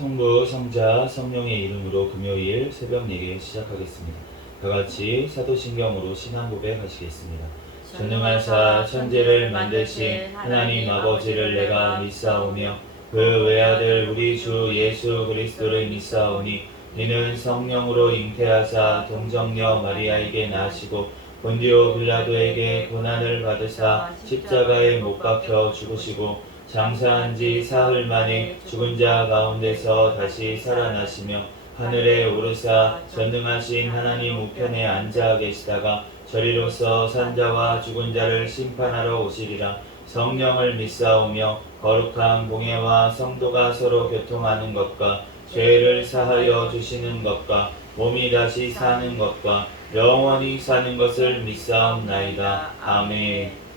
성부, 성자, 성령의 이름으로 금요일 새벽 예배 시작하겠습니다. 다같이 사도신경으로 신앙 고백하시겠습니다. 전능하사 천지를 만드신 하나님 아버지를 내가 믿사오며 그 외아들 우리 주 예수 그리스도를 믿사오니 이는 성령으로 잉태하사 동정녀 마리아에게 나시고 본디오 빌라도에게 고난을 받으사 십자가에 못 박혀 죽으시고 장사한 지 사흘 만에 죽은 자 가운데서 다시 살아나시며 하늘에 오르사 전능하신 하나님 우편에 앉아 계시다가 저리로서 산자와 죽은 자를 심판하러 오시리라. 성령을 믿사오며 거룩한 공예와 성도가 서로 교통하는 것과 죄를 사하여 주시는 것과 몸이 다시 사는 것과 영원히 사는 것을 믿사옵나이다. 아멘.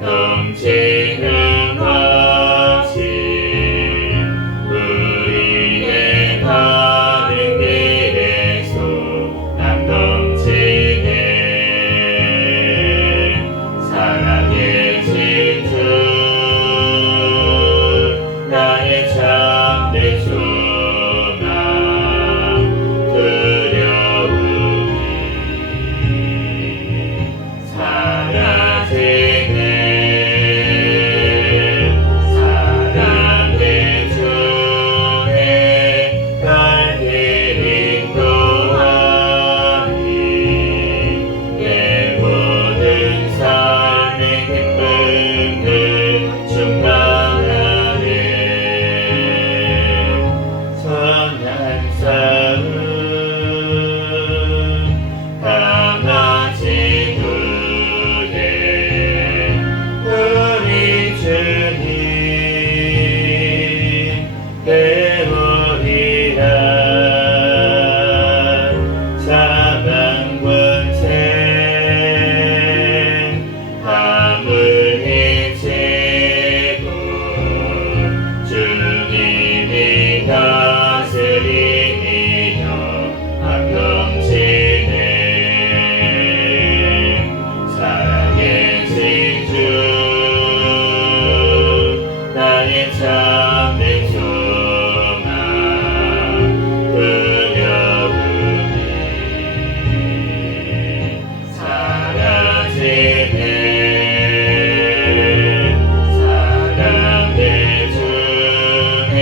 넘치는 내 소망 두려움이 사라지네. 사랑의 주에 갈길 인도하니 내 모든 삶의 기쁨을 충만하네. 선한 싸움 강하신 후에 우리 주님 배우리라. 사방 권세 하물이치고 주님이 다스리니여 안동치네. 살아계신 주 나의 참된 소망 두려움이 사라지네. 사랑의 주에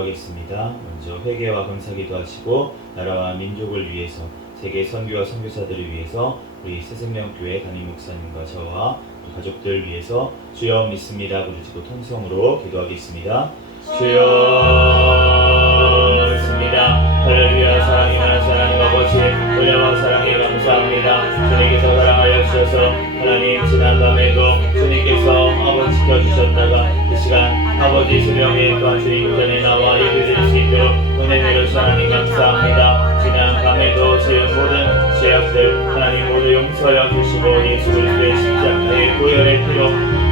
기도하겠습니다. 먼저 회개와 감사기도 하시고 나라와 민족을 위해서 세계 선교와 선교사들을 위해서 우리 새생명교회 담임 목사님과 저와 가족들 위해서 주여 믿습니다 부르짖고 통성으로 기도하겠습니다. 주여 믿습니다. 할렐루야. 사랑이 많으신 하나님 아버지 은혜와 사랑에 감사합니다. 주님께서 사랑하여 주셔서 하나님 지난 밤에도 주님께서 아버지 지켜주셨다가 이 시간 아버지 수명에 또한 주님 전에 나와 예배드릴 수 있도록 은혜 내려주신 하나님 감사합니다. 지난 밤에도 지은 모든 죄악들 하나님 모두 용서하여 주시고 예수 그리스도의 십자가의 보혈의 피로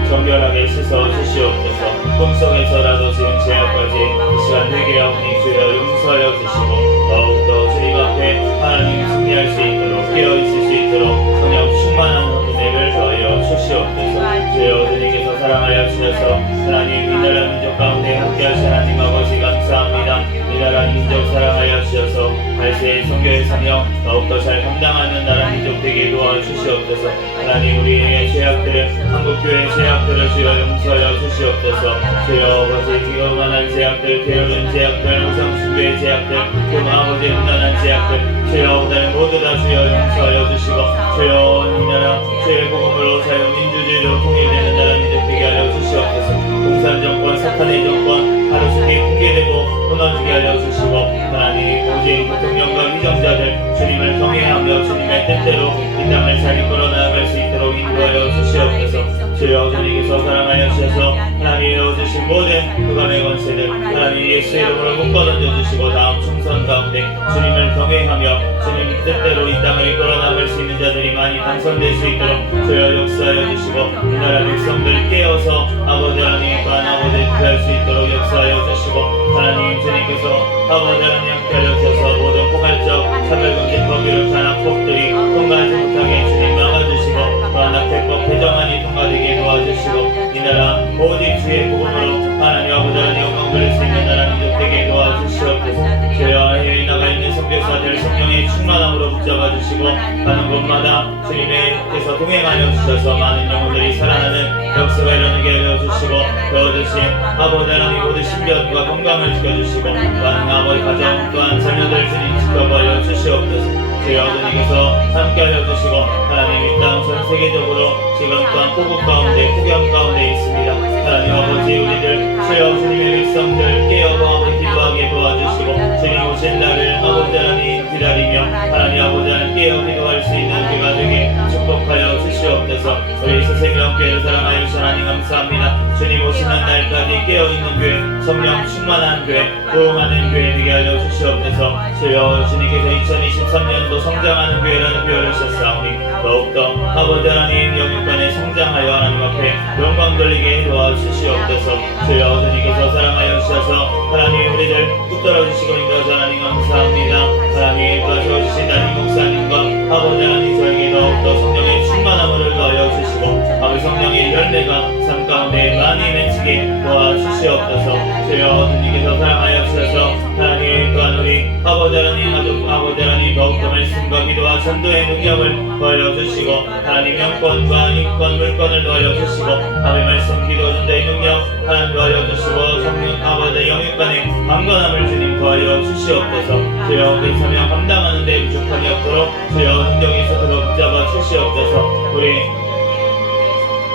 정결하게 씻어 주시옵소서. 꿈속에서라도 지은 죄악까지 이 시간 회개하오니 주여 용서하여 주시고 더욱더 주님 앞에 하나님 승리할 수 있도록 깨어있을 수 있도록 성령 충만한 은혜를 더하여 주시옵소서. 주여 주님께서 사랑하여 주셔서 하나님 이 나라 민족 가운데 함께하신 하나님 아버지 감사합니다. 이 나라 민족 사랑하여 주셔서 발세의 선교의 사명 더욱더 잘 감당하는 나라 민족 되게 도와주시옵소서. 하나님 우리의 죄악들을 한국교회의 죄악들을 주여 용서하여 주시옵소서. 주여 아버지 위험한 죄악들 게으른 죄악들 우상숭배의 죄악들 그 아버지 음란한 죄악들 주여 오늘 모두 다 주여 용서하여 주시고 주여 이 나라 주의 복음으로 자유민주주의로 통일되는 나라 민족 되게 하여 주시옵소서. 공산정권 사탄의 정권 하루속히 붕괴되고 무너지게 하여 주시고 하나님 오직 대통령과 위정자들 주님을 경외하며 주님의 뜻대로 이 땅을 잘 이끌어 나아갈 수 있도록 인도하여 주시옵소서. 주여 주님께서 사랑하여 주셔서 하나님이 주신 모든 그간의 권세들 하나님 예수 이름으로 묶어 던져주시고 다음 총선 가운데 주님을 경외하며 주님 뜻대로 이 땅을 이끌어 나갈 수 있는 자들이 많이 당선될 수 있도록 주여 역사하여 주시고 이 나라 백성들 깨어서 아버지 하나님 또한 아버지 구할 수 있도록 역사하여 주시고 하나님 주님께서 아버지 하나님 함께하여 주셔서 모든 포괄적 차별금지법 비롯한 악법들이 통과하지 못하게 주님 막아주시고 또한 낙태법 개정안이 통과되게 도와주시고 이 나라 오직 주의 복음으로 하나님 아버지 하나님 영광 돌릴 수 있는 나라 민족 되게 도와주시옵소서. 주여 해외에 나가 있는 선교사들 성령의 충만함으로 붙잡아 주시고 가는 곳마다 주님께서 동행하여 주셔서 많은 영혼들이 살아나는 역사가 일어나게 하여 주시고 도와주신 아버지 하나님 모든 신변과 건강을 지켜주시고 또한 아버지 가정 또한 자녀들 주님 지켜봐여 주시옵소서. 주여 주님께서 함께하여 주시고 하나님 이 땅 전 세계적으로 지금 또한 폭우 가운데 폭염 가운데 있습니다. 하나님 아버지 우리들 주여 주님의 백성들 깨어서 아버지 기도하게 도와주시고 주님 오신 날을 아버지 하나님 기다리며 하나님 아버지 하나님 깨어 기도할 수 있는 우리가 되게 축복하여 주시옵소서. 우리 새생명교회를 사랑하여 주신 하나님 감사합니다. 주님 오시는 날까지 깨어있는 교회 성령 충만한 교회 부흥하는 교회 되게 하여 주시옵소서. 주여 주님께서 2023년도 성장하는 교회라는 표현을 주셨사오니 더욱더 아버지 하나님 영육간에 성장하여 하나님 앞에 영광 돌리게 도와주시옵소서. 주여 주님께서 사랑하여 주셔서 하나님 우리들 붙들어 주시고 인도하시 하나님 감사합니다. 하나님 도와주신 담임 목사님과 아버지 하나님 저에게 더욱더 성령의 충만함을 더하여 주시고 아버지 성령의 열매가 삶 가운데 많이 맺히게 도와주시옵소서. 주여 주님께서 사랑하여 주셔서 하나님 또한 우리 아버지 하나님 가족 아버지 하나님 더욱더 말씀과 기도와 전도의 능력을 더하여 주시고 하나님 영권과 인권 물권을 더하여 주시고 아버지 말씀 기도 전도의 능력 하나님 더하여 주시고 성령 아버지 영육간의 강건함을 주님 더하여 주시옵소서. 주여 그 사명 감당하는 데 부족함이 없도록 주여 능력이 있도록 붙잡아 주시옵소서. 우리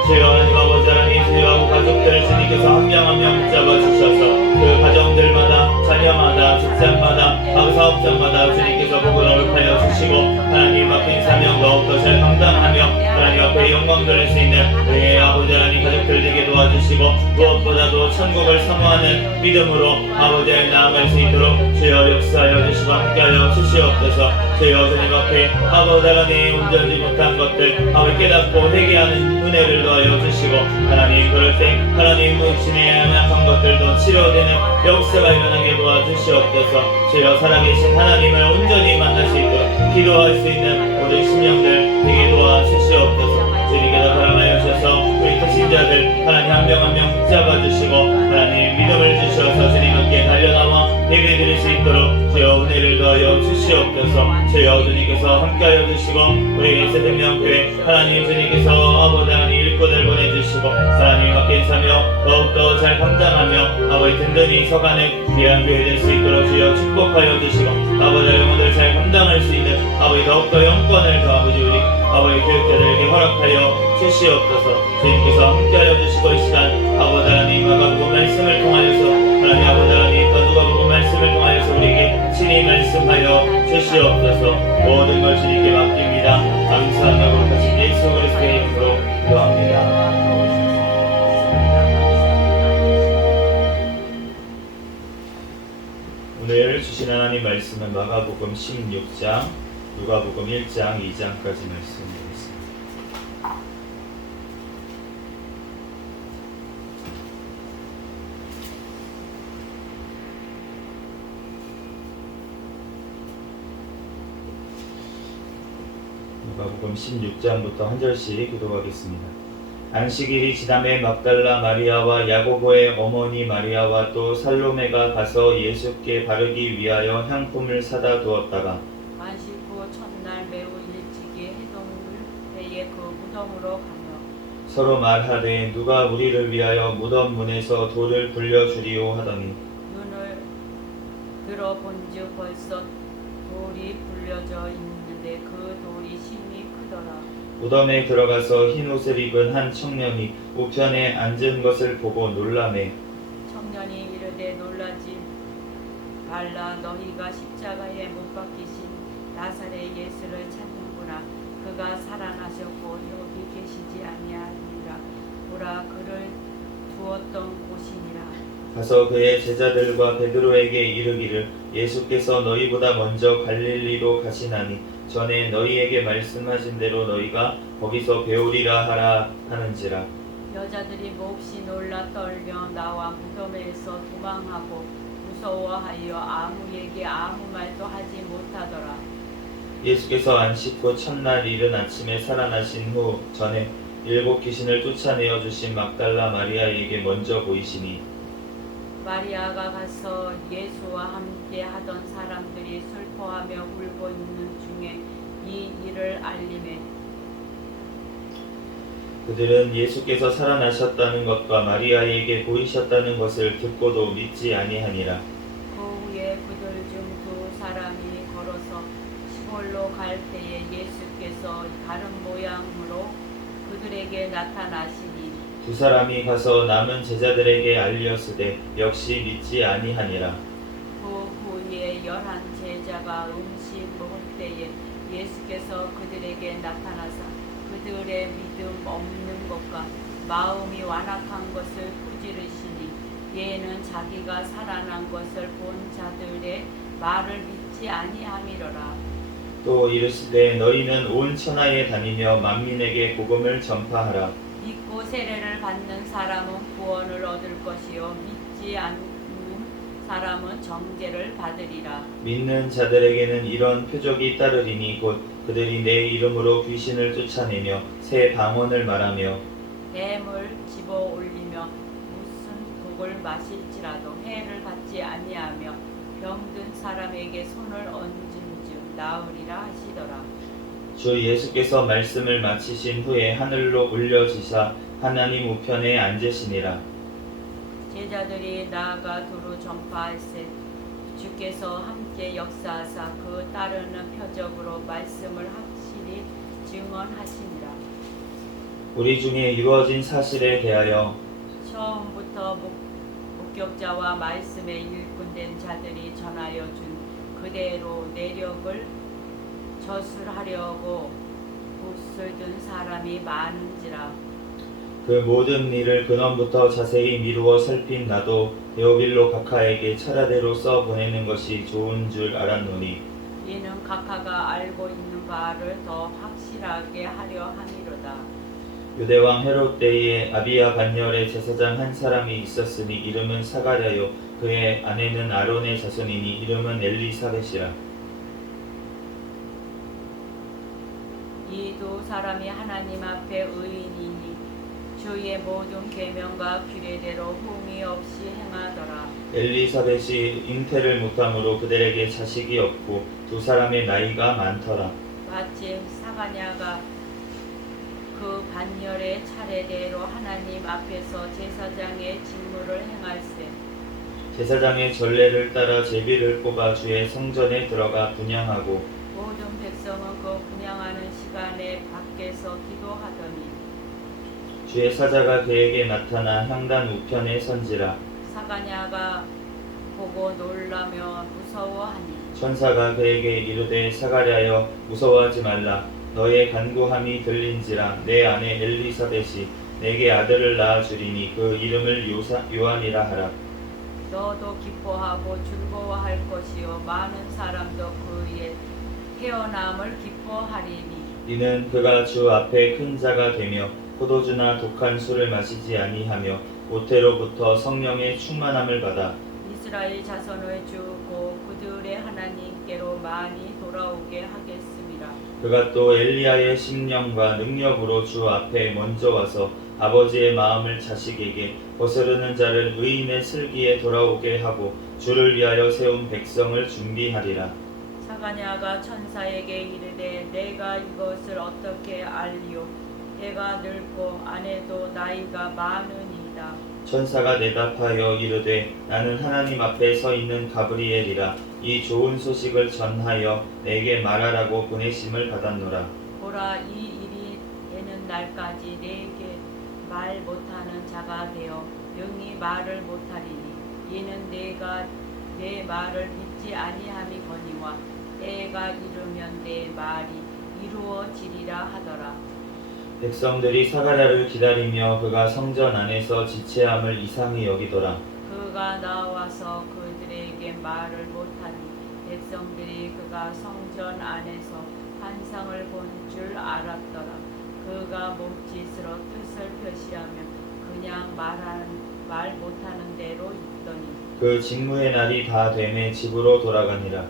주여 하나님 아버지 하나님 주여 가족들 주님께서 한 명 한 명 붙잡아 주셔서 그 가정들마다 자녀마다 직장마다 사업장마다 주님께서 복을 허락하여 주시고 하나님 맡긴 사명 더욱더 잘 감당하며 하나님 앞에 영광 돌릴 수 있는 우리의 아버지 하나님 가족들 되게 도와주시고 무엇보다도 천국을 사모하는 믿음으로 아버지 하나님 나아갈 수 있도록 주여 역사하여 주시고 함께하여 주시옵소서. 주여 주님 앞에 아버지 하나님 온전히 못한 것들 아버지 깨닫고 회개하는 은혜를 더하여 주시고 하나님 그럴 때 하나님 목신의 연약한 것들도 치료되는 역사가 일어나게 도와주시옵소서. 주여 살아계신 하나님을 온전히 만날 수 있도록 기도할 수 있는 모든 심령들 되게 도와주시옵소서. 주님께서 사랑하여 주셔서 우리 택신자들 하나님 한 명 한 명 붙잡아 주시고 하나님 믿음을 주셔서 주님 함께 달려나와 예배드릴 수 있도록 주여 은혜를 더하여 주시옵소서. 주옵소서. 주여 주님께서 함께하여 주시고 우리 새생명교회 하나님 주님께서 아버지 하나님 일꾼을 보내주시고 하나님이 맡긴 사명 더욱더 잘 감당하며 아버지 든든히 서가는 귀한 교회 될 수 있도록 주여 축복하여 주시고 아버지 영혼들 잘 감당할 수 있는 아버지 더욱더 영권을 더 아버지 우리 아버지 교육자들에게 허락하여 주시옵소서. 주님께서 함께하여 주시고 이 시간 아버지 하나님 마가복음 말씀을 통하여서 하나님 아버지 하나님 또 누가복음 말씀을 통하여서 우리에게 친히 말씀하여 주시옵소서. 모든 걸 주님께 맡깁니다. 감사하며 거룩하신 예수 그리스도의 이름으로 기도합니다. 오늘 주신 하나님 말씀은 마가복음 16장, 누가복음 1장, 2장까지 말씀드리겠습니다. 마가복음 16장부터 한 절씩 기도하겠습니다. 안식일이 지남에 막달라 마리아와 야고보의 어머니 마리아와 또 살로메가 가서 예수께 바르기 위하여 향품을 사다 두었다가 안식 후 첫날 매우 일찍이 해동을 때에 그 무덤으로 가며 서로 말하되 누가 우리를 위하여 무덤 문에서 돌을 불려주리오 하더니 눈을 들어본즉 벌써 돌이 불려져 있는데 그 돌이 심히 크더라. 무덤에 들어가서 흰 옷을 입은 한 청년이 우편에 앉은 것을 보고 놀라매 청년이 이르되 놀라지 말라. 너희가 십자가에 못 박히신 나사렛 예수를 찾는구나. 그가 살아나셨고 여기 계시지 아니하니라. 보라, 그를 두었던 곳이니라. 가서 그의 제자들과 베드로에게 이르기를 예수께서 너희보다 먼저 갈릴리로 가시나니 전에 너희에게 말씀하신 대로 너희가 거기서 배우리라 하라 하는지라. 여자들이 몹시 놀라 떨며 나와 무덤에서 도망하고 무서워하여 아무에게 아무 말도 하지 못하더라. 예수께서 안식 후 첫날 이른 아침에 살아나신 후 전에 7 귀신을 쫓아내어 주신 막달라 마리아에게 먼저 보이시니 마리아가 가서 예수와 함께 하던 사람들이 슬퍼하며 울고 있는 중에 이 일을 알리매 그들은 예수께서 살아나셨다는 것과 마리아에게 보이셨다는 것을 듣고도 믿지 아니하니라. 그 후에 그들 중 2 사람이 걸어서 시골로 갈 때에 예수께서 다른 모양으로 그들에게 나타나시니 2 사람이 가서 남은 제자들에게 알렸으되 역시 믿지 아니하니라. 그 후에 11 제자가 음식 먹을 때에 예수께서 그들에게 나타나사 그들의 믿음 없는 것과 마음이 완악한 것을 꾸지르시니 얘는 자기가 살아난 것을 본 자들의 말을 믿지 아니함이로라. 또 이르시되 너희는 온 천하에 다니며 만민에게 복음을 전파하라. 믿고 세례를 받는 사람은 구원을 얻을 것이요 믿지 않는 사람은 정죄를 받으리라. 믿는 자들에게는 이런 표적이 따르리니 곧 그들이 내 이름으로 귀신을 쫓아내며 새 방언을 말하며 뱀을 집어 올리며 무슨 독을 마실지라도 해를 받지 아니하며 병든 사람에게 손을 얹은즉 나으리라 하시더라. 주 예수께서 말씀을 마치신 후에 하늘로 올려지사 하나님 우편에 앉으시니라. 제자들이 나아가 두루 전파할세 주께서 함께 역사하사 그 따르는 표적으로 말씀을 확실히 증언하시니라. 우리 중에 이루어진 사실에 대하여 처음부터 목격자와 말씀에 일꾼된 자들이 전하여 준 그대로 내력을 저술하려고 돛을 든 사람이 많은지라. 그 모든 일을 근원부터 자세히 미루어 살핀 나도 데오빌로 각하에게 차례대로 써 보내는 것이 좋은 줄 알았노니 이는 각하가 알고 있는 바를 더 확실하게 하려 함이로다. 유대왕 헤롯 때에 아비야 반열의 제사장 한 사람이 있었으니 이름은 사가랴요 그의 아내는 아론의 자손이니 이름은 엘리사벳이라. 이 2 사람이 하나님 앞에 의인이니 주의 모든 계명과 규례대로 흠이 없이 행하더라. 엘리사벳이 잉태를 못함으로 그들에게 자식이 없고 두 사람의 나이가 많더라. 마침 사가냐가 그 반열의 차례대로 하나님 앞에서 제사장의 직무를 행할세. 제사장의 전례를 따라 제비를 뽑아 주의 성전에 들어가 분향하고 모든 백성은 그 분향하는 시간에 밖에서 기도하더니 주의 사자가 그에게 나타나 향단 우편에 선지라. 사가냐가 보고 놀라며 무서워하니 천사가 그에게 이르되 사가랴여 무서워하지 말라. 너의 간구함이 들린지라. 내 아내 엘리사벳이 내게 아들을 낳아 주리니 그 이름을 요한이라 하라. 너도 기뻐하고 즐거워할 것이요 많은 사람도 그의 태어남을 기뻐하리니 이는 그가 주 앞에 큰 자가 되며 포도주나 독한 술을 마시지 아니하며 모태로부터 성령의 충만함을 받아 이스라엘 자손을 주고 그들의 하나님께로 많이 돌아오게 하겠습니다. 그가 또 엘리야의 심령과 능력으로 주 앞에 먼저 와서 아버지의 마음을 자식에게 거스르는 자를 의인의 슬기에 돌아오게 하고 주를 위하여 세운 백성을 준비하리라. 사가냐가 천사에게 이르되 내가 이것을 어떻게 알리오? 내가 늙고 아내도 나이가 많으니이다. 천사가 대답하여 이르되 나는 하나님 앞에 서 있는 가브리엘이라. 이 좋은 소식을 전하여 내게 말하라고 보내심을 받았노라. 보라, 이 일이 되는 날까지 내게 말 못하는 자가 되어 영이 말을 못하리니 이는 내가 내 말을 믿지 아니함이거니와 때가 이르면 내 말이 이루어지리라 하더라. 백성들이 사가랴를 기다리며 그가 성전 안에서 지체함을 이상히 여기더라. 그가 나와서 그들에게 말을 못하니 백성들이 그가 성전 안에서 환상을 본 줄 알았더라. 그가 몸짓으로 뜻을 표시하며 그냥 말 못하는 대로 있더니 그 직무의 날이 다 되매 집으로 돌아가니라.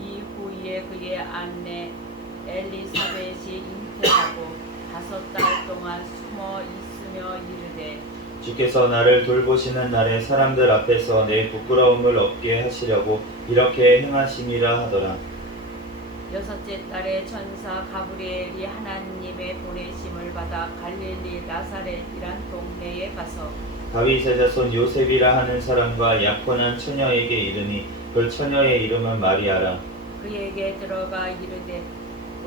이후에 그의 아내 엘리사벳이 잉태하고 5달 동안 숨어 있으며 이르되 주께서 나를 돌보시는 날에 사람들 앞에서 내 부끄러움을 없게 하시려고 이렇게 행하심이라 하더라. 6째 달에 천사 가브리엘이 하나님의 보내심을 받아 갈릴리 나사렛이란 동네에 가서 다윗의 자손 요셉이라 하는 사람과 약혼한 처녀에게 이르니 그 처녀의 이름은 마리아라. 그에게 들어가 이르되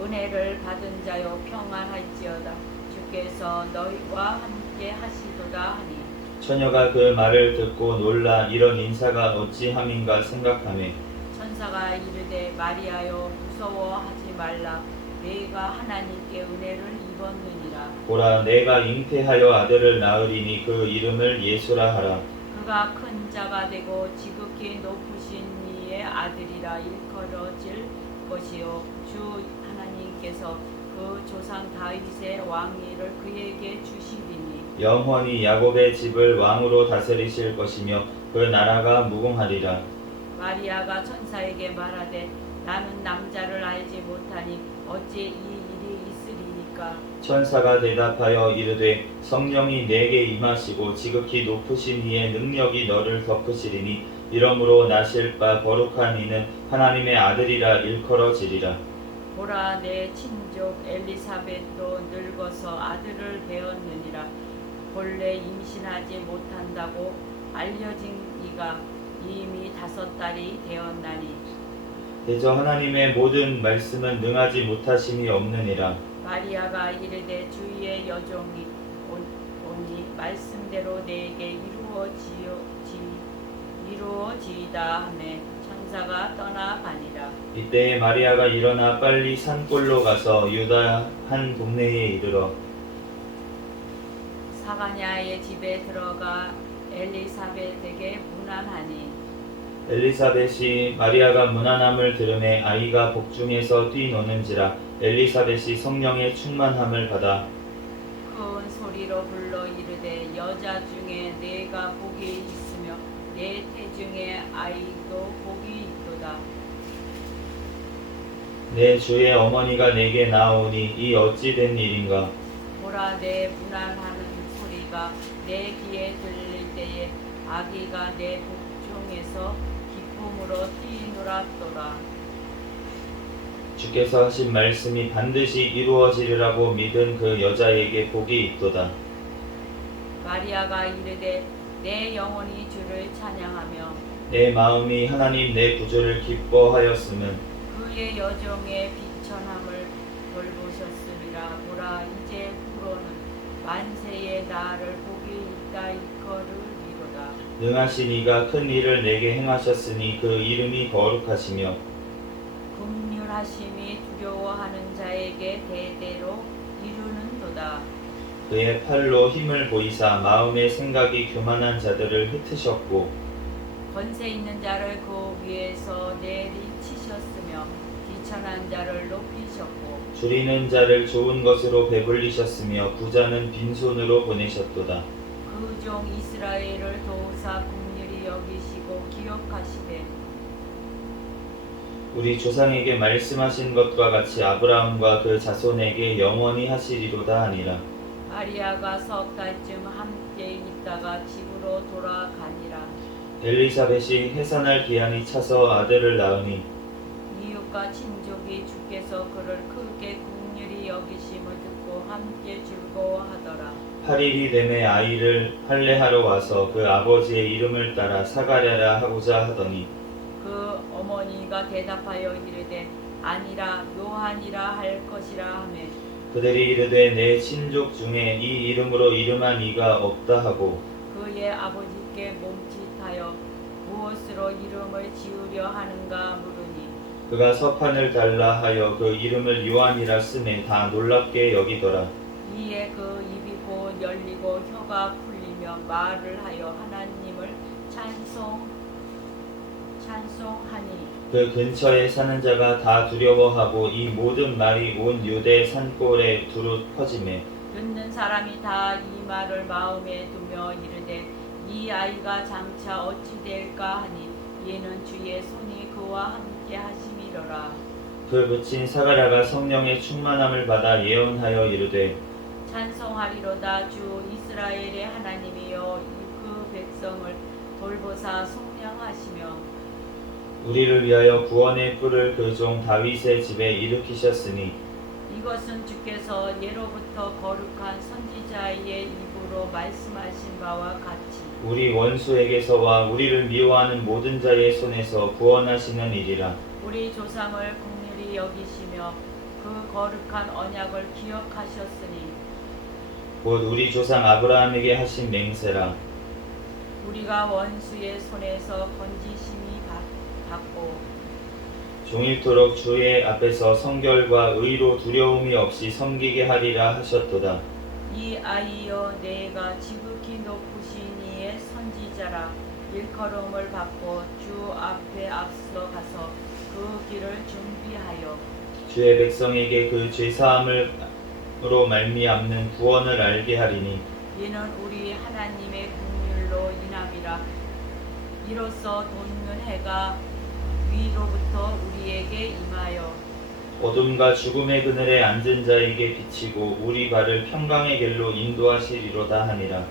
은혜를 받은 자여 평안할지어다. 주께서 너희와 함께 하시도다 하니 처녀가 그 말을 듣고 놀라 이런 인사가 어찌함인가 생각하매 천사가 이르되 마리아여 무서워하지 말라. 내가 하나님께 은혜를 입었느니라. 보라 내가 잉태하여 아들을 낳으리니 그 이름을 예수라 하라. 그가 큰 자가 되고 지극히 높으신 이의 아들이라 일컬어질 것이요 주 하나님께서 그 조상 다윗의 왕위를 그에게 주시리니 영원히 야곱의 집을 왕으로 다스리실 것이며 그 나라가 무궁하리라. 마리아가 천사에게 말하되 나는 남자를 알지 못하니 어찌 이 일이 있으리이까. 천사가 대답하여 이르되 성령이 내게 임하시고 지극히 높으신 이의 능력이 너를 덮으시리니 이러므로 나실 바 거룩한 이는 하나님의 아들이라 일컬어지리라. 보라 내 친족 엘리사벳도 늙어서 아들을 배었느니라. 본래 임신하지 못한다고 알려진 이가 이미 5달이 되었나니 대저 하나님의 모든 말씀은 능하지 못하심이 없느니라. 마리아가 이르되 주의 여종이 오니 말씀대로 내게 이루어지이다 하매 천사가 떠나가니라. 이때 마리아가 일어나 빨리 산골로 가서 유다 한 동네에 이르러 사가냐의 집에 들어가 엘리사벳에게 문안하니 엘리사벳이 마리아가 문안함을 들으매 아이가 복중에서 뛰노는지라. 엘리사벳이 성령의 충만함을 받아 큰 소리로 불러 이르되 여자 중에 내가 복이 있으며 내 태중에 아이도 복이 있도다. 내 주의 어머니가 내게 나오니 이 어찌 된 일인가. 보라 내 문안하는 소리가 내 귀에 들릴 때에 아기가 내 복중에서 기쁨으로 뛰놀았도다. 주께서 하신 말씀이 반드시 이루어지리라고 믿은 그 여자에게 복이 있도다. 마리아가 이르되 내 영혼이 주를 찬양하며 내 마음이 하나님 내 구주를 기뻐하였음은 그의 여종의 비천함을 돌보셨음이라. 보라, 이제 후로는 만세의 나를 복이 있다 이거르리로다. 능하신 이가 큰 일을 내게 행하셨으니 그 이름이 거룩하시며 긍휼하심이 두려워하는 자에게 대대로 이루는도다. 그의 팔로 힘을 보이사 마음의 생각이 교만한 자들을 흩으셨고 권세 있는 자를 그 위에서 내리치셨으며 비천한 자를 높이셨고 줄이는 자를 좋은 것으로 배불리셨으며 부자는 빈손으로 보내셨도다. 그 종 이스라엘을 도우사 긍휼히 여기시고 기억하시되 우리 조상에게 말씀하신 것과 같이 아브라함과 그 자손에게 영원히 하시리로다 하니라. 마리아가 석 달쯤 함께 있다가 집으로 돌아가니라. 엘리사벳이 해산할 기한이 차서 아들을 낳으니 이웃과 친족이 주께서 그를 크게 긍휼히 여기심을 듣고 함께 즐거워하더라. 8일이 되매 아이를 할례하러 와서 그 아버지의 이름을 따라 사가랴라 하고자 하더니 그 어머니가 대답하여 이르되 아니라 요한이라 할 것이라 하매 그들이 이르되 내 친족 중에 이 이름으로 이름한 이가 없다 하고 그의 아버지께 몸짓하여 무엇으로 이름을 지으려 하는가 물으니 그가 서판을 달라 하여 그 이름을 요한이라 쓰매 다 놀랍게 여기더라. 이에 그 입이 곧 열리고 혀가 풀리며 말을 하여 하나님을 찬송하니 그 근처에 사는 자가 다 두려워하고 이 모든 말이 온 유대 산골에 두루 퍼지매 듣는 사람이 다 이 말을 마음에 두며 이르되 이 아이가 장차 어찌 될까 하니 이는 주의 손이 그와 함께 하심이로라. 그 붙인 사가랴가 성령의 충만함을 받아 예언하여 이르되 찬송하리로다. 주 이스라엘의 하나님이여 그 백성을 돌보사 속량하시며 우리를 위하여 구원의 뿔을 그 종 다윗의 집에 일으키셨으니 이것은 주께서 예로부터 거룩한 선지자의 입으로 말씀하신 바와 같이 우리 원수에게서와 우리를 미워하는 모든 자의 손에서 구원하시는 일이라. 우리 조상을 긍휼히 여기시며 그 거룩한 언약을 기억하셨으니 곧 우리 조상 아브라함에게 하신 맹세라. 우리가 원수의 손에서 건지심이 받고 종일토록 주의 앞에서 성결과 의로 두려움이 없이 섬기게 하리라 하셨도다. 이 아이여 내가 지극히 높으신 이의 선지자라. 일컬음을 받고 주 앞에 앞서 가서 그 길을 준비하여 주의 백성에게 그 죄사함으로 말미암는 구원을 알게 하리니 이는 우리 하나님의 긍휼로 인함이라. 이로써 돋는 해가 위로부터 우리에게 임하여 어둠과 죽음의 그늘에 앉은 자에게 비치고 우리 발을 평강의 길로 인도하시리로다 하니라.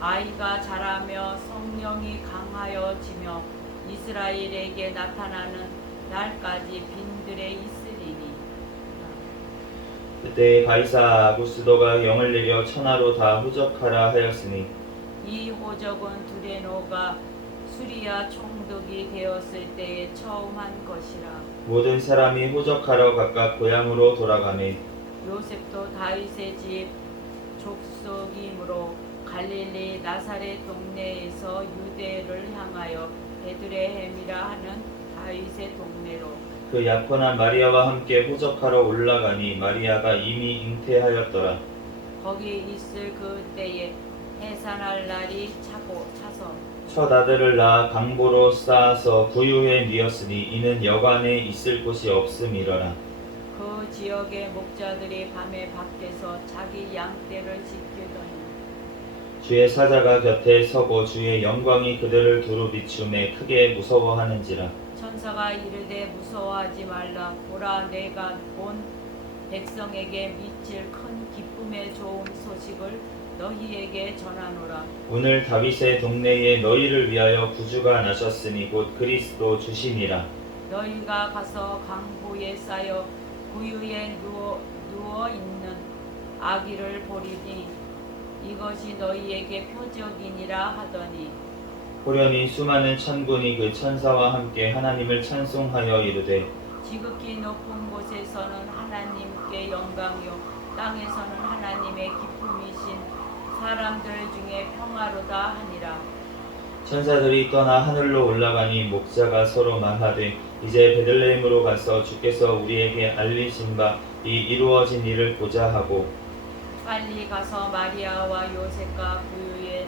아이가 자라며 성령이 강하여지며 이스라엘에게 나타나는 날까지 빈들에 있으리니 그때 가이사 아구스도가 영을 내려 천하로 다 후적하라 하였으니 이 호적은 두레노가 수리아 총독이 되었을 때에 처음 한 것이라. 모든 사람이 호적하러 각각 고향으로 돌아가매 요셉도 다윗의 집 족속이므로 갈릴리 나사렛 동네에서 유대를 향하여 베들레헴이라 하는 다윗의 동네로 그 약혼한 마리아와 함께 호적하러 올라가니 마리아가 이미 잉태하였더라. 거기 있을 그때에 해산할 날이 차서 첫 아들을 낳아 강보로 쌓아서 구유에 뉘었으니 이는 여관에 있을 곳이 없음이러라. 그 지역의 목자들이 밤에 밖에서 자기 양떼를 지키더니 주의 사자가 곁에 서고 주의 영광이 그들을 두루 비추매 크게 무서워하는지라. 천사가 이르되 무서워하지 말라. 보라 내가 본 백성에게 미칠 큰 기쁨의 좋은 소식을 너희에게 전하노라. 오늘 다윗의 동네에 너희를 위하여 구주가 나셨으니 곧 그리스도 주시니라. 너희가 가서 강보에 쌓여 구유에 누워 있는 아기를 보리니 이것이 너희에게 표적이니라 하더니 호련히 수많은 천군이 그 천사와 함께 하나님을 찬송하여 이르되 지극히 높은 곳에서는 하나님께 영광이요 땅에서는 하나님의 기쁨이신 사람들 중에 평화로다 하니라. 천사들이 떠나 하늘로 올라가니 목자가 서로 말하되 이제 베들레헴으로 가서 주께서 우리에게 알리신 바 이 이루어진 일을 보자 하고 빨리 가서 마리아와 요셉과 구유에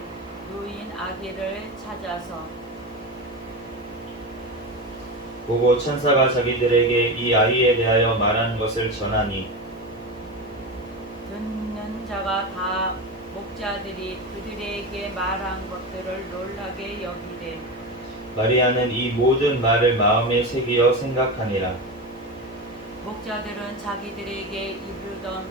누인 아기를 찾아서 보고 천사가 자기들에게 이 아이에 대하여 말한 것을 전하니 듣는 자가 다 목자들이 그들에게 말한 것들을 놀라게 여기되 마리아는 이 모든 말을 마음에 새기어 생각하니라. 목자들은 자기들에게 이르던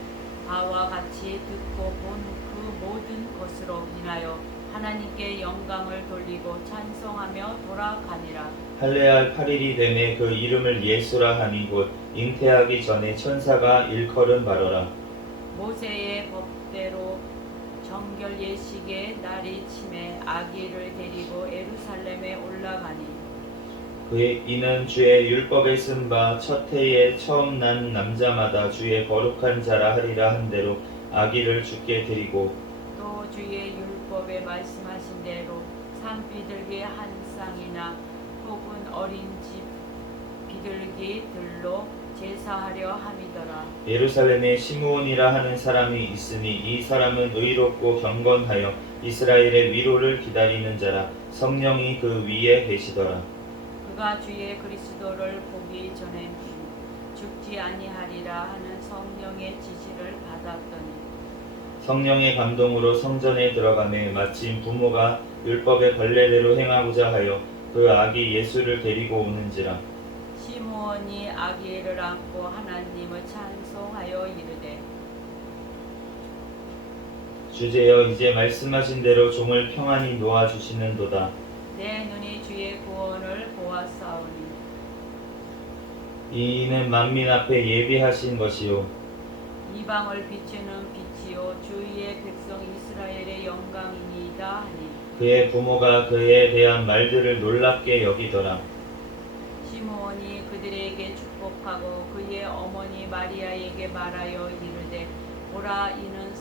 바와 같이 듣고 본 그 모든 것으로 인하여 하나님께 영광을 돌리고 찬송하며 돌아가니라. 할례할 8일이 되매 그 이름을 예수라 하니 곧 잉태하기 전에 천사가 일컬은 바로라. 모세의 법대로 정결 예식의 날이 침해 아기를 데리고 예루살렘에 올라가니 이는 주의 율법에 쓴 바 첫 해에 처음 난 남자마다 주의 거룩한 자라 하리라 한 대로 아기를 주께 드리고 또 주의 율법에 말씀하신 대로 산 비둘기 한 쌍이나 혹은 어린 집 비둘기들로 제사하려 함이더라. 예루살렘에 시므온이라 하는 사람이 있으니 이 사람은 의롭고 경건하여 이스라엘의 위로를 기다리는 자라. 성령이 그 위에 계시더라. 그가 주의 그리스도를 보기 전에 죽지 아니하리라 하는 성령의 지시를 받았더니 성령의 감동으로 성전에 들어가매 마침 부모가 율법의 관례대로 행하고자 하여 그 아기 예수를 데리고 오는지라. 시므온이 아기를 안고 하나님을 찬송하여 이르되 주제여 이제 말씀하신 대로 종을 평안히 놓아 주시는도다. 내 눈이 주의 구원을 보았사오니 이는 만민 앞에 예비하신 것이요 이방을 비추는 빛이요 주의 백성 이스라엘의 영광이니이다 하니 그의 부모가 그에 대한 말들을 놀랍게 여기더라. 시므온이 그들에게 축복하고 그의 어머니 마리아에게 말하여 이르되 보라 이는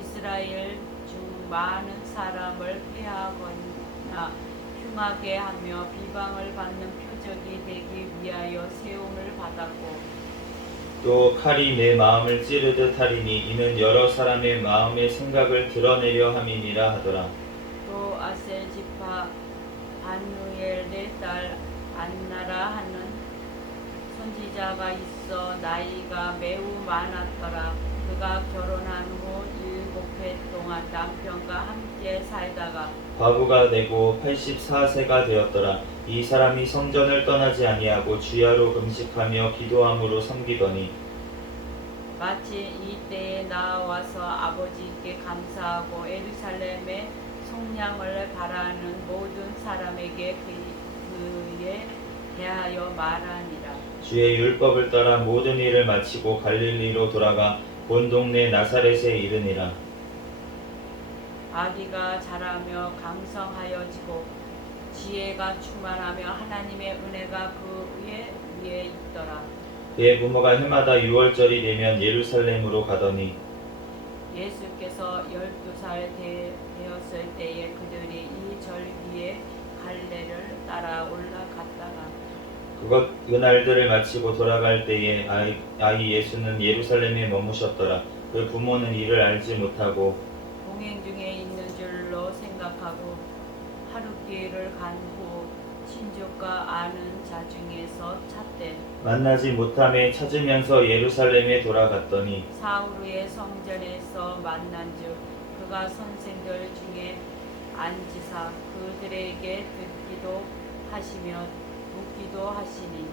이스라엘 중 많은 사람을 패하거나 흉하게 하며 비방을 받는 표적이 되기 위하여 세움을 받았고 또 칼이 내 마음을 찌르듯 하리니 이는 여러 사람의 마음의 생각을 드러내려 함이니라 하더라. 또 아셀 지파 반누엘의 딸 안나라 하는 선지자가 있어 나이가 매우 많았더라. 그가 결혼한 후 7해 동안 남편과 함께 살다가 과부가 되고 84세가 되었더라. 이 사람이 성전을 떠나지 아니하고 주야로 금식하며 기도함으로 섬기더니 마치 이때에 나와서 아버지께 감사하고 예루살렘의 속량을 바라는 모든 사람에게 그에 대하여 말하니라. 주의 율법을 따라 모든 일을 마치고 갈릴리로 돌아가 본 동네 나사렛에 이르니라. 아기가 자라며 강성하여지고 지혜가 충만하며 하나님의 은혜가 그 위에 있더라. 그의 부모가 해마다 6월절이 되면 예루살렘으로 가더니 예수께서 12살 되었을 때에 그들이 이 절기에 갈레를 따라 올라갔다가 그날들을 마치고 돌아갈 때에 아이 예수는 예루살렘에 머무셨더라. 그 부모는 이를 알지 못하고 동행 중에 있는 줄로 생각하고 하룻길을 간 후 친족과 아는 자 중에서 찾되 만나지 못함에 찾으면서 예루살렘에 돌아갔더니 사후의 성전에서 만난즉 그가 선생들 중에 앉으사 그들에게 듣기도 하시며 묻기도 하시니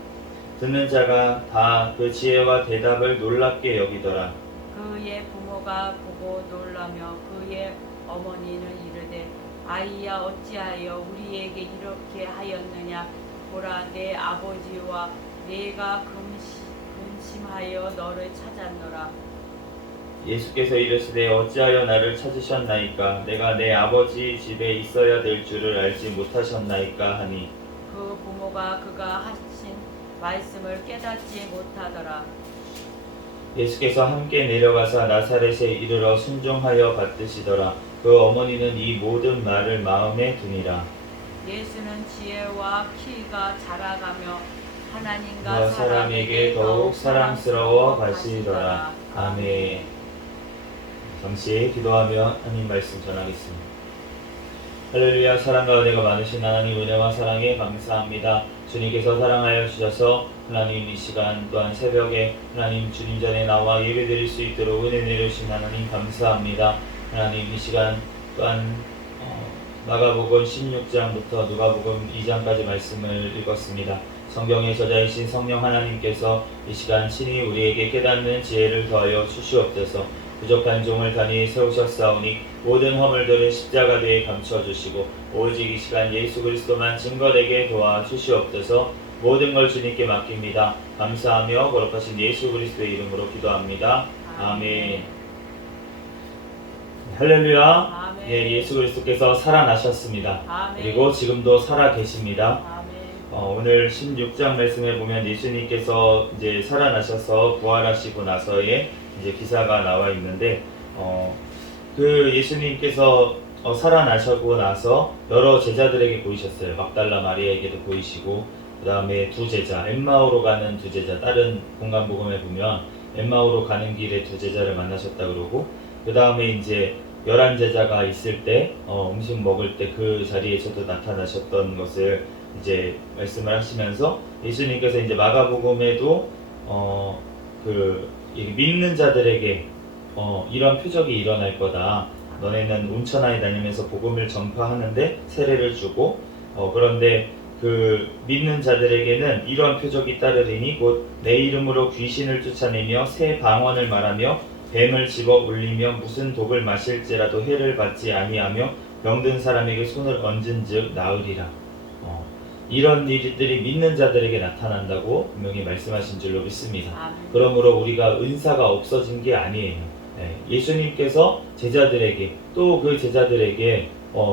듣는 자가 다 그 지혜와 대답을 놀랍게 여기더라. 그의 부모가 보고 놀라며 그의 어머니는 이르되 아이야 어찌하여 우리에게 이렇게 하였느냐 보라 내 아버지와 내가 심하여 너를 찾았노라. 예수께서 이르시되 어찌하여 나를 찾으셨나이까? 내가 내 아버지 집에 있어야 될 줄을 알지 못하셨나이까 하니 그 부모가 그가 하신 말씀을 깨닫지 못하더라. 예수께서 함께 내려가사 나사렛에 이르러 순종하여 받드시더라. 그 어머니는 이 모든 말을 마음에 두니라. 예수는 지혜와 키가 자라가며 하나님과 그 사람에게 더욱 사랑스러워 가시더라. 아멘. 잠시 기도하며 하나님 말씀 전하겠습니다. 할렐루야. 사랑과 은혜가 많으신 하나님 은혜와 사랑에 감사합니다. 주님께서 사랑하여 주셔서 하나님 이 시간 또한 새벽에 하나님 주님 전에 나와 예배드릴 수 있도록 은혜 내려주신 하나님 감사합니다. 하나님 이 시간 또한 마가복음 16장부터 누가복음 2장까지 말씀을 읽었습니다. 성경의 저자이신 성령 하나님께서 이 시간 친히 우리에게 깨닫는 지혜를 더하여 주시옵소서. 부족한 종을 단히 세우셨사오니 모든 허물들은 십자가대에 감춰주시고 오직 이 시간 예수 그리스도만 증거되게 도와주시옵소서. 모든 걸 주님께 맡깁니다. 감사하며 거룩하신 예수 그리스도의 이름으로 기도합니다. 아멘. 할렐루야. 아멘. 예, 예수 그리스도께서 살아나셨습니다. 아멘. 그리고 지금도 살아 계십니다. 아멘. 오늘 16장 말씀에 보면 예수님께서 이제 살아나셔서 부활하시고 나서의 이제 기사가 나와 있는데 그 예수님께서 살아나시고 나서 여러 제자들에게 보이셨어요. 막달라 마리아에게도 보이시고 그 다음에 두 제자 엠마오로 가는 두 제자 다른 공간복음에 보면 엠마오로 가는 길에 두 제자를 만나셨다 그러고 그 다음에 이제 11제자가 있을 때 음식 먹을 때 그 자리에서도 나타나셨던 것을 이제 말씀을 하시면서 예수님께서 이제 마가복음에도 믿는 자들에게 이런 표적이 일어날 거다. 너네는 온천하에 다니면서 복음을 전파하는데 세례를 주고 그런데 그 믿는 자들에게는 이러한 표적이 따르리니 곧 내 이름으로 귀신을 쫓아내며 새 방언을 말하며 뱀을 집어 올리며 무슨 독을 마실지라도 해를 받지 아니하며 병든 사람에게 손을 얹은즉 나으리라. 이런 일들이 믿는 자들에게 나타난다고 분명히 말씀하신 줄로 믿습니다. 아멘. 그러므로 우리가 은사가 없어진 게 아니에요. 예수님께서 제자들에게 또 그 제자들에게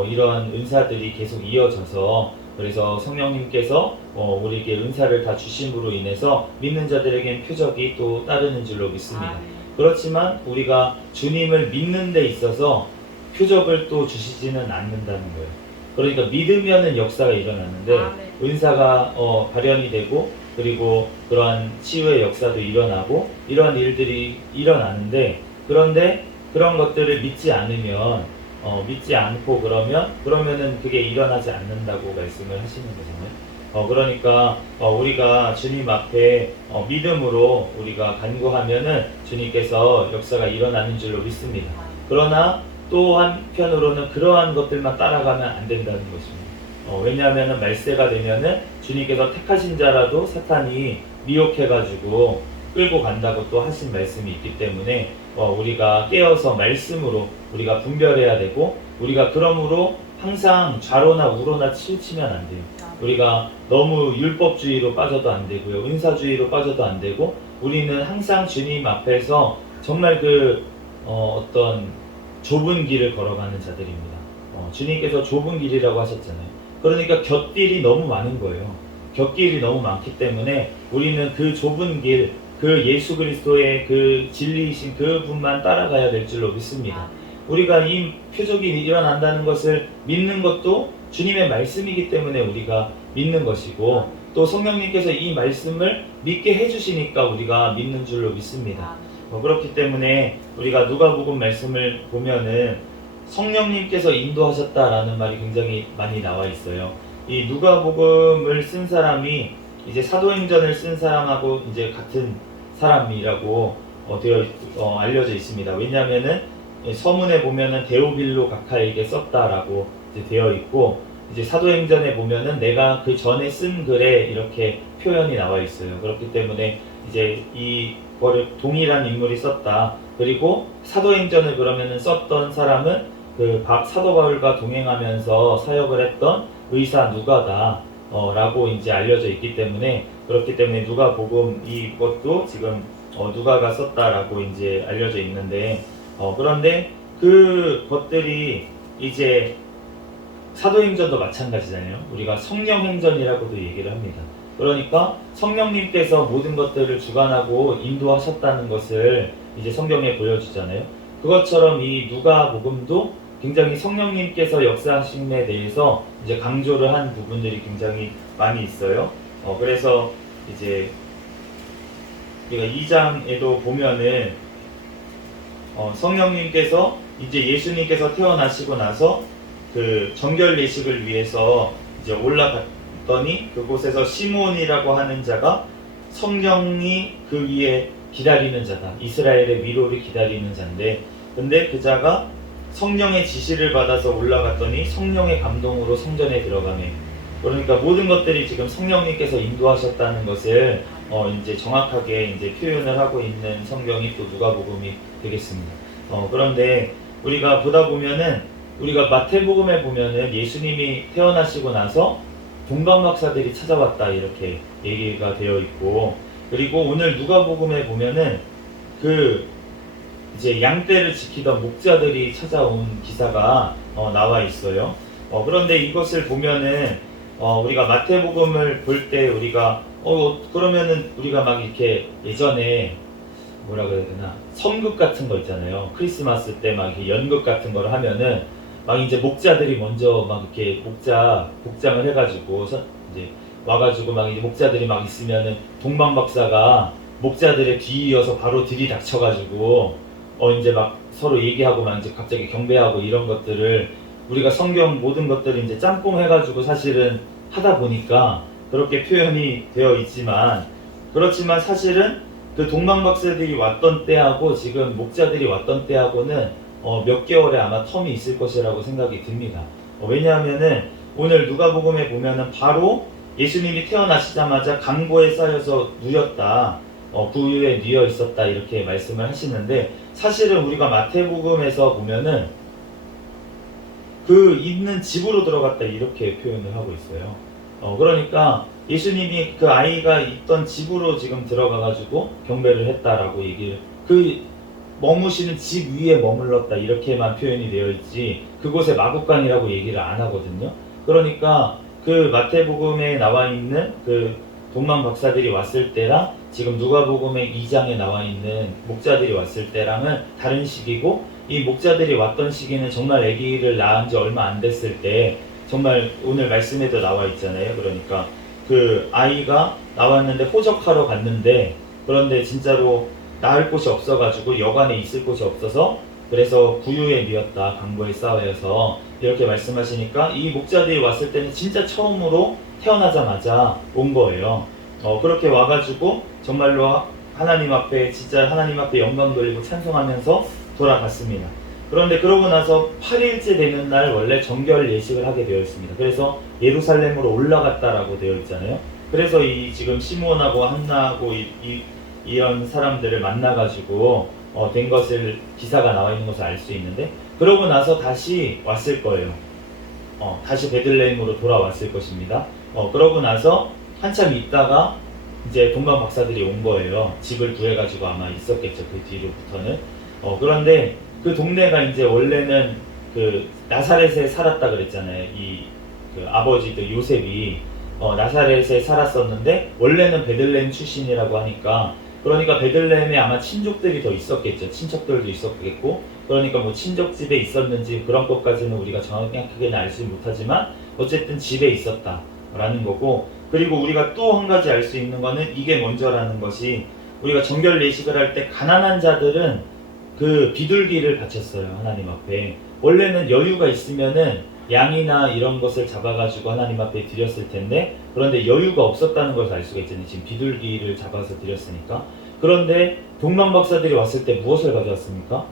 이러한 은사들이 계속 이어져서 그래서 성령님께서 우리에게 은사를 다 주심으로 인해서 믿는 자들에겐 표적이 또 따르는 줄로 믿습니다. 아멘. 그렇지만 우리가 주님을 믿는 데 있어서 표적을 또 주시지는 않는다는 거예요. 그러니까 믿으면은 역사가 일어나는데 아멘. 은사가 발현이 되고 그리고 그러한 치유의 역사도 일어나고 이러한 일들이 일어나는데 그런데 그런 것들을 믿지 않으면 믿지 않고 그러면은 그게 일어나지 않는다고 말씀을 하시는 거잖아요. 그러니까 우리가 주님 앞에 믿음으로 우리가 간구하면은 주님께서 역사가 일어나는 줄로 믿습니다. 그러나 또 한편으로는 그러한 것들만 따라가면 안 된다는 것입니다. 왜냐하면 말세가 되면은 주님께서 택하신 자라도 사탄이 미혹해가지고 끌고 간다고 또 하신 말씀이 있기 때문에 우리가 깨어서 말씀으로 우리가 분별해야 되고 우리가 그러므로 항상 좌로나 우로나 치우치면 안 돼요. 우리가 너무 율법주의로 빠져도 안 되고요. 은사주의로 빠져도 안 되고 우리는 항상 주님 앞에서 정말 어떤 좁은 길을 걸어가는 자들입니다. 주님께서 좁은 길이라고 하셨잖아요. 그러니까 곁길이 너무 많은 거예요. 곁길이 너무 많기 때문에 우리는 그 좁은 길, 그 예수 그리스도의 그 진리이신 그 분만 따라가야 될 줄로 믿습니다. 우리가 이 표적이 일어난다는 것을 믿는 것도 주님의 말씀이기 때문에 우리가 믿는 것이고 또 성령님께서 이 말씀을 믿게 해주시니까 우리가 믿는 줄로 믿습니다. 그렇기 때문에 우리가 누가복음 말씀을 보면은 성령님께서 인도하셨다라는 말이 굉장히 많이 나와 있어요. 이 누가복음을 쓴 사람이 이제 사도행전을 쓴 사람하고 이제 같은 사람이라고 알려져 있습니다. 왜냐하면은 서문에 보면은 데오빌로 각하에게 썼다라고 이제 되어 있고 이제 사도행전에 보면은 내가 그 전에 쓴 글에 이렇게 표현이 나와 있어요. 그렇기 때문에 이제 이거를 동일한 인물이 썼다. 그리고 사도행전을 그러면은 썼던 사람은 그 사도 바울과 동행하면서 사역을 했던 의사 누가다 라고 이제 알려져 있기 때문에 그렇기 때문에 누가복음 이것도 지금 누가가 썼다라고 이제 알려져 있는데 그런데 그 것들이 이제 사도행전도 마찬가지잖아요. 우리가 성령행전이라고도 얘기를 합니다. 그러니까 성령님께서 모든 것들을 주관하고 인도하셨다는 것을 이제 성경에 보여주잖아요. 그것처럼 이 누가복음도 굉장히 성령님께서 역사하심에 대해서 이제 강조를 한 부분들이 굉장히 많이 있어요. 그래서 이제 우리가 2장에도 보면은 성령님께서 이제 예수님께서 태어나시고 나서 그 정결 예식을 위해서 이제 올라갔더니 그곳에서 시몬이라고 하는 자가 성령이 그 위에 기다리는 자다. 이스라엘의 위로를 기다리는 자인데, 근데 그 자가 성령의 지시를 받아서 올라갔더니 성령의 감동으로 성전에 들어가네. 그러니까 모든 것들이 지금 성령님께서 인도하셨다는 것을 이제 정확하게 이제 표현을 하고 있는 성경이 또 누가복음이 되겠습니다. 그런데 우리가 보다 보면은 우리가 마태복음에 보면은 예수님이 태어나시고 나서 동방박사들이 찾아왔다 이렇게 얘기가 되어 있고, 그리고 오늘 누가복음에 보면은 그 이제 양떼를 지키던 목자들이 찾아온 기사가 나와 있어요. 그런데 이것을 보면은 우리가 마태복음을 볼 때 우리가 그러면은 우리가 막 이렇게 예전에 뭐라 그래야 되나 성극 같은 거 있잖아요. 크리스마스 때 막 이렇게 연극 같은 거를 하면은 막 이제 목자들이 먼저 막 이렇게 복장을 해가지고 이제 와가지고 막 이제 목자들이 막 있으면은 동방박사가 목자들의 뒤이어서 바로 들이닥쳐가지고 이제 막 서로 얘기하고 막 이제 갑자기 경배하고 이런 것들을 우리가 성경 모든 것들을 이제 짬뽕 해가지고 사실은 하다 보니까 그렇게 표현이 되어 있지만, 그렇지만 사실은 그 동방박사들이 왔던 때하고 지금 목자들이 왔던 때하고는 몇 개월의 아마 텀이 있을 것이라고 생각이 듭니다. 왜냐하면은 오늘 누가복음에 보면은 바로 예수님이 태어나시자마자 강보에 쌓여서 누였다, 구유에 누여 있었다 이렇게 말씀을 하시는데, 사실은 우리가 마태복음에서 보면은 그 있는 집으로 들어갔다 이렇게 표현을 하고 있어요. 그러니까 예수님이 그 아이가 있던 집으로 지금 들어가가지고 경배를 했다라고 얘기를, 그 머무시는 집 위에 머물렀다 이렇게만 표현이 되어 있지 그곳에 마국간이라고 얘기를 안 하거든요. 그러니까 그 마태복음에 나와 있는 그 동방 박사들이 왔을 때랑 지금 누가복음의 2장에 나와 있는 목자들이 왔을 때랑은 다른 시기고, 이 목자들이 왔던 시기는 정말 아기를 낳은 지 얼마 안 됐을 때, 정말 오늘 말씀에도 나와 있잖아요. 그러니까 그 아이가 나왔는데 호적하러 갔는데, 그런데 진짜로 낳을 곳이 없어가지고 여관에 있을 곳이 없어서 그래서 구유에 누였다, 강보에 쌓여서 이렇게 말씀하시니까 이 목자들이 왔을 때는 진짜 처음으로 태어나자마자 온 거예요. 그렇게 와가지고 정말로 하나님 앞에 진짜 하나님 앞에 영광 돌리고 찬송하면서 돌아갔습니다. 그런데 그러고 나서 8일째 되는 날 원래 정결 예식을 하게 되어 있습니다. 그래서 예루살렘으로 올라갔다라고 되어 있잖아요. 그래서 이 지금 시몬하고 한나하고 이런 사람들을 만나가지고 된 것을 기사가 나와 있는 것을 알 수 있는데, 그러고 나서 다시 왔을 거예요. 다시 베들레헴으로 돌아왔을 것입니다. 그러고 나서 한참 있다가 이제 동방 박사들이 온 거예요. 집을 구해가지고 아마 있었겠죠, 그 뒤로부터는. 그런데 그 동네가 이제 원래는 그 나사렛에 살았다 그랬잖아요. 그 아버지 그 요셉이 나사렛에 살았었는데 원래는 베들레헴 출신이라고 하니까, 그러니까 베들레헴에 아마 친족들이 더 있었겠죠. 친척들도 있었겠고, 그러니까 뭐 친족집에 있었는지 그런 것까지는 우리가 정확하게는 알지 못하지만 어쨌든 집에 있었다라는 거고, 그리고 우리가 또 한 가지 알 수 있는 거는 이게 먼저라는 것이, 우리가 정결 예식을 할 때 가난한 자들은 그 비둘기를 바쳤어요, 하나님 앞에. 원래는 여유가 있으면은 양이나 이런 것을 잡아가지고 하나님 앞에 드렸을 텐데, 그런데 여유가 없었다는 것을 알 수가 있잖아요. 지금 비둘기를 잡아서 드렸으니까. 그런데 동방박사들이 왔을 때 무엇을 가져왔습니까?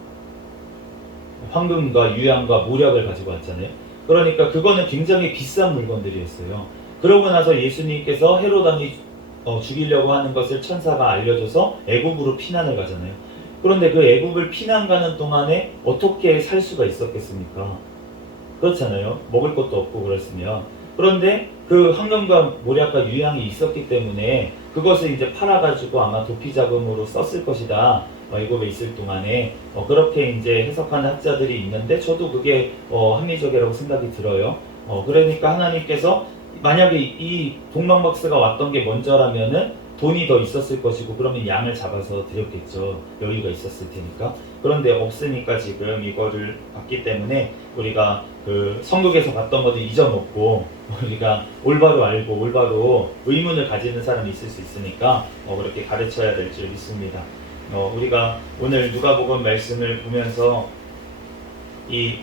황금과 유향과 모략을 가지고 왔잖아요. 그러니까 그거는 굉장히 비싼 물건들이었어요. 그러고 나서 예수님께서 헤롯 왕이 죽이려고 하는 것을 천사가 알려줘서 애굽으로 피난을 가잖아요. 그런데 그 애굽을 피난 가는 동안에 어떻게 살 수가 있었겠습니까? 그렇잖아요. 먹을 것도 없고 그랬으면. 그런데 그 황금과 모략과 유향이 있었기 때문에 그것을 이제 팔아가지고 아마 도피 자금으로 썼을 것이다. 애굽에 있을 동안에 그렇게 이제 해석하는 학자들이 있는데 저도 그게 합리적이라고 생각이 들어요. 그러니까 하나님께서 만약에 이 동방박스가 왔던 게 먼저라면은 돈이 더 있었을 것이고 그러면 양을 잡아서 드렸겠죠. 여유가 있었을 테니까. 그런데 없으니까 지금 이거를 봤기 때문에 우리가 그 성극에서 봤던 것도 잊어먹고 우리가 올바로 알고 올바로 의문을 가지는 사람이 있을 수 있으니까 그렇게 가르쳐야 될 줄 믿습니다. 우리가 오늘 누가복음 말씀을 보면서 이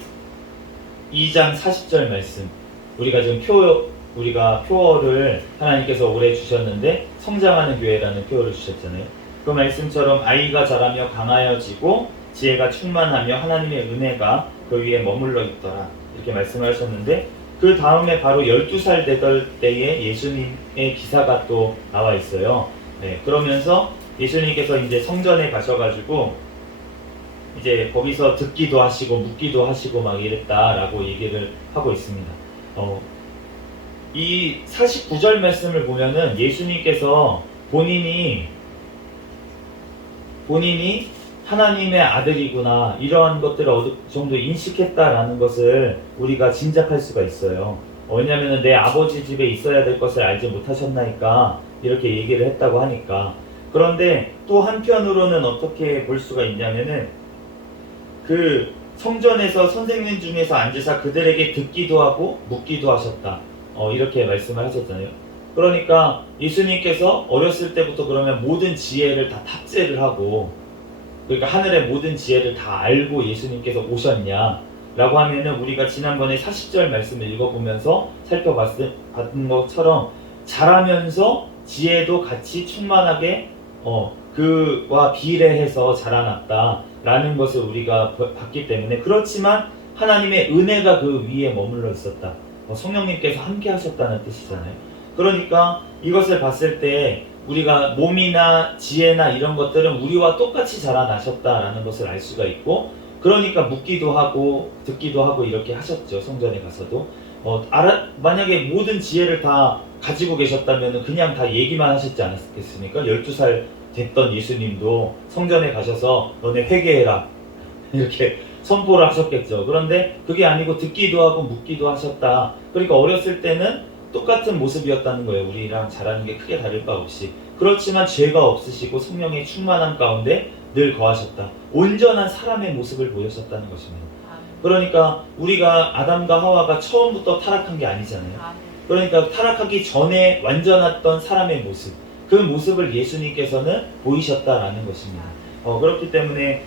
2장 40절 말씀 우리가 지금 우리가 표어를 하나님께서 올해 주셨는데 성장하는 교회라는 표어를 주셨잖아요. 그 말씀처럼 아이가 자라며 강하여지고 지혜가 충만하며 하나님의 은혜가 그 위에 머물러 있더라 이렇게 말씀을 하셨는데 그 다음에 바로 12살 되던 때에 예수님의 기사가 또 나와 있어요. 네, 그러면서 예수님께서 이제 성전에 가셔가지고 이제 거기서 듣기도 하시고 묻기도 하시고 막 이랬다라고 얘기를 하고 있습니다. 이 49절 말씀을 보면은 예수님께서 본인이 하나님의 아들이구나 이러한 것들을 어느 정도 인식했다라는 것을 우리가 짐작할 수가 있어요. 왜냐하면 내 아버지 집에 있어야 될 것을 알지 못하셨나이까 이렇게 얘기를 했다고 하니까. 그런데 또 한편으로는 어떻게 볼 수가 있냐면은 그 성전에서 선생님 중에서 앉으사 그들에게 듣기도 하고 묻기도 하셨다. 이렇게 말씀을 하셨잖아요. 그러니까 예수님께서 어렸을 때부터 그러면 모든 지혜를 다 탑재를 하고 그러니까 하늘의 모든 지혜를 다 알고 예수님께서 오셨냐라고 하면은 우리가 지난번에 40절 말씀을 읽어보면서 살펴봤던 것처럼 자라면서 지혜도 같이 충만하게 그와 비례해서 자라났다라는 것을 우리가 봤기 때문에 그렇지만 하나님의 은혜가 그 위에 머물러 있었다. 성령님께서 함께 하셨다는 뜻이잖아요. 그러니까 이것을 봤을 때 우리가 몸이나 지혜나 이런 것들은 우리와 똑같이 자라나셨다라는 것을 알 수가 있고 그러니까 묻기도 하고 듣기도 하고 이렇게 하셨죠. 성전에 가서도 만약에 모든 지혜를 다 가지고 계셨다면 그냥 다 얘기만 하셨지 않았겠습니까? 12살 됐던 예수님도 성전에 가셔서 너네 회개해라 이렇게 선포를 하셨겠죠. 그런데 그게 아니고 듣기도 하고 묻기도 하셨다. 그러니까 어렸을 때는 똑같은 모습이었다는 거예요. 우리랑 자라는 게 크게 다를 바 없이. 그렇지만 죄가 없으시고 성령의 충만함 가운데 늘 거하셨다. 온전한 사람의 모습을 보여셨다는 것입니다. 그러니까 우리가 아담과 하와가 처음부터 타락한 게 아니잖아요. 그러니까 타락하기 전에 완전했던 사람의 모습, 그 모습을 예수님께서는 보이셨다라는 것입니다. 그렇기 때문에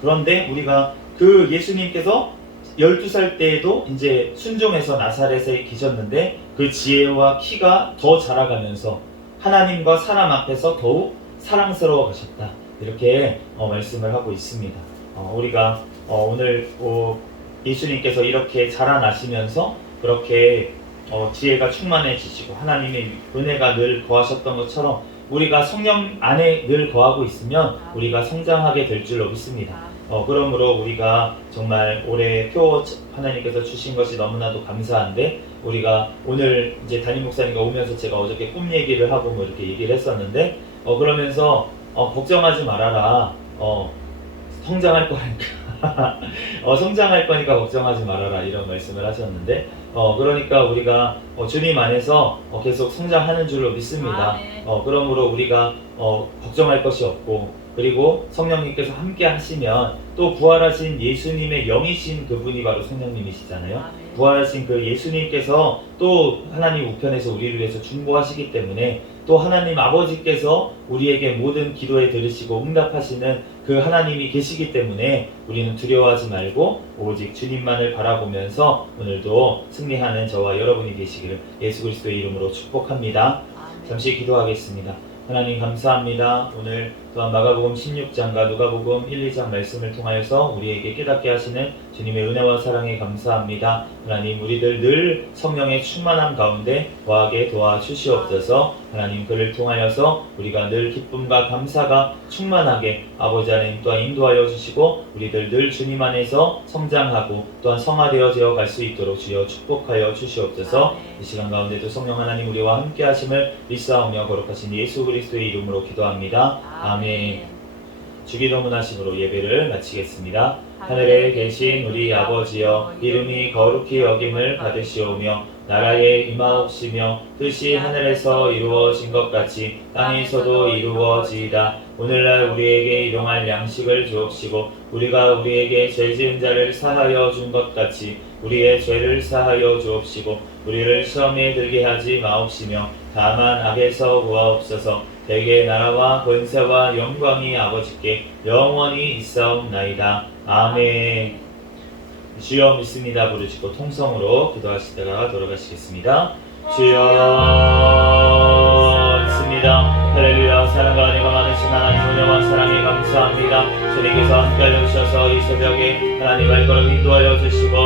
그런데 우리가 그 예수님께서 12살 때에도 이제 순종해서 나사렛에 계셨는데 그 지혜와 키가 더 자라가면서 하나님과 사람 앞에서 더욱 사랑스러워 가셨다. 이렇게 말씀을 하고 있습니다. 우리가 오늘 예수님께서 이렇게 자라나시면서 그렇게 지혜가 충만해지시고 하나님의 은혜가 늘 거하셨던 것처럼 우리가 성령 안에 늘 거하고 있으면 우리가 성장하게 될 줄로 믿습니다. 그러므로 우리가 정말 올해 표 하나님께서 주신 것이 너무나도 감사한데 우리가 오늘 이제 담임 목사님과 오면서 제가 어저께 꿈 얘기를 하고 뭐 이렇게 얘기를 했었는데 그러면서 걱정하지 말아라. 성장할 거니까 성장할 거니까 걱정하지 말아라 이런 말씀을 하셨는데 그러니까 우리가 주님 안에서 계속 성장하는 줄로 믿습니다. 그러므로 우리가 걱정할 것이 없고 그리고 성령님께서 함께 하시면 또 부활하신 예수님의 영이신 그분이 바로 성령님이시잖아요. 부활하신 그 예수님께서 또 하나님 우편에서 우리를 위해서 중보하시기 때문에 또 하나님 아버지께서 우리에게 모든 기도에 들으시고 응답하시는 그 하나님이 계시기 때문에 우리는 두려워하지 말고 오직 주님만을 바라보면서 오늘도 승리하는 저와 여러분이 되시기를 예수 그리스도의 이름으로 축복합니다. 잠시 기도하겠습니다. 하나님 감사합니다. 오늘 또한 마가복음 16장과 누가복음 1, 2장 말씀을 통하여서 우리에게 깨닫게 하시는 주님의 은혜와 사랑에 감사합니다. 하나님, 우리들 늘 성령의 충만함 가운데 거하게 도와주시옵소서. 하나님, 그를 통하여서 우리가 늘 기쁨과 감사가 충만하게 아버지 하나님 또한 인도하여 주시고 우리들 늘 주님 안에서 성장하고 또한 성화되어져 갈 수 있도록 주여 축복하여 주시옵소서. 이 시간 가운데도 성령 하나님 우리와 함께 하심을 믿사오며 거룩하신 예수 그리스도의 이름으로 기도합니다. 아멘. 주기도문하심으로 예배를 마치겠습니다. 하늘에 계신 우리 아버지여, 이름이 거룩히 여김을 받으시오며 나라에 임하옵시며 뜻이 하늘에서 이루어진 것 같이 땅에서도 이루어지이다. 오늘날 우리에게 일용할 양식을 주옵시고 우리가 우리에게 죄 지은 자를 사하여 준 것 같이 우리의 죄를 사하여 주옵시고 우리를 시험에 들게 하지 마옵시며 다만 악에서 구하옵소서. 대개 나라와 권세와 영광이 아버지께 영원히 있사옵나이다. 아멘. 주여 믿습니다 부르시고 통성으로 기도하시다가 돌아가시겠습니다. 주여 믿습니다. 할렐루야. 사랑과 은혜가 많으신 하나님 은혜와 사랑에 감사합니다. 주님께서 함께 하여 주셔서 이 새벽에 하나님 말걸음 인도하여 주시고